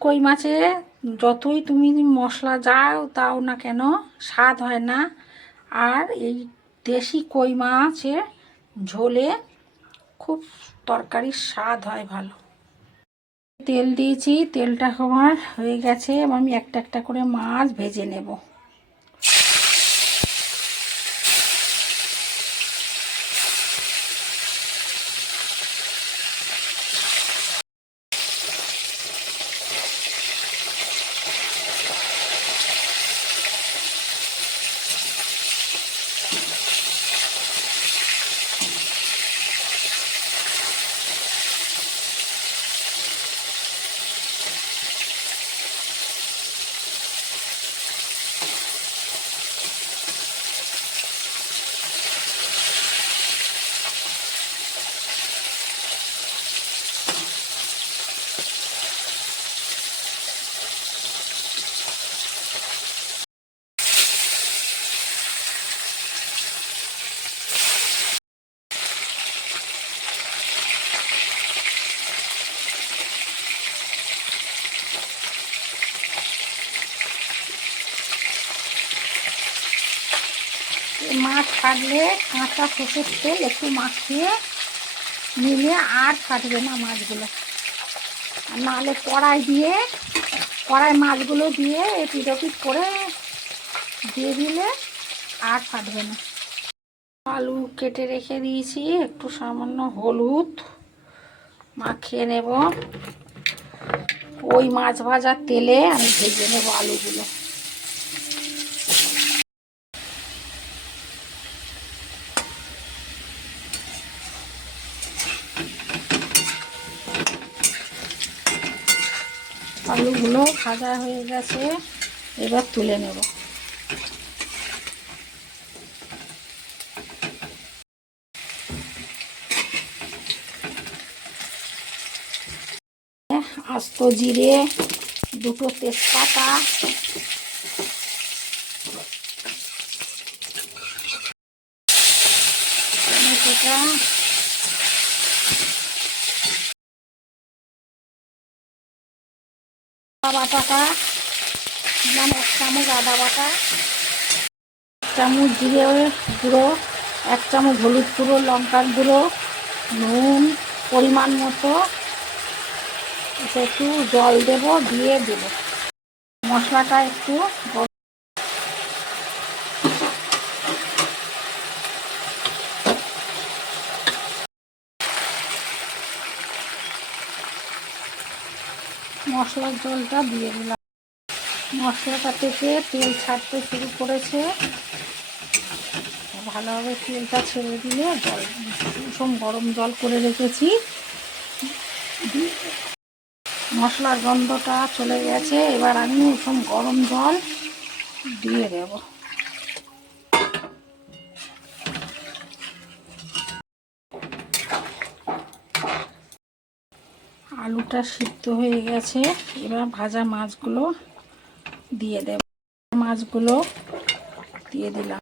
কই মাছে, যতই তুমি মশলা যাও তাও না কেন, স্বাদ হয় না। আর এই দেশি কই মাছের ঝোলে খুব তরকারির স্বাদ হয় ভালো। তেল দিয়েছি, তেলটা আমার হয়ে গেছে আমি একটা একটা করে মাছ ভেজে নেব। মাছ ফাটলে কাঁচা সর্ষের তেল, একটু মাখিয়ে নিলে আর ফাটবে না মাছগুলো। আর কড়াই দিয়ে, কড়াই মাছগুলো দিয়ে এপিট ওপিট করে দিয়ে দিলে আর ফাটবে না। আলু কেটে রেখে দিয়েছি, একটু সামান্য হলুদ মাখিয়ে নেব। ওই মাছ ভাজার তেলে আমি ভেজে নেব আলুগুলো। আলুগুলো ভাজা হয়ে গেছে এবার তুলে নেব। আস্ত জিরে দুটো তেজপাতা। টমেটোটা আদা বাটাটা দিলাম এক চামচ আদা বাটা এক চামচ জিরে গুঁড়ো এক চামচ হলুদ গুঁড়ো, লঙ্কার গুঁড়ো, নুন পরিমাণ মতো। একটু জল দেব, দিয়ে দেব। মশলাটা একটু মশলার জলটা দিয়ে দিলাম। মশলাটা থেকে তেল ছাড়তে শুরু করেছে। ভালোভাবে তেলটা ছেড়ে দিলে জল কুসুম গরম জল করে রেখেছি। মশলার গন্ধটা চলে গেছে। এবার আমি উষম গরম জল দিয়ে দেব। আলুটা সিদ্ধ হয়ে গেছে। এবার ভাজা মাছগুলো দিয়ে দেব। মাছগুলো দিয়ে দিলাম।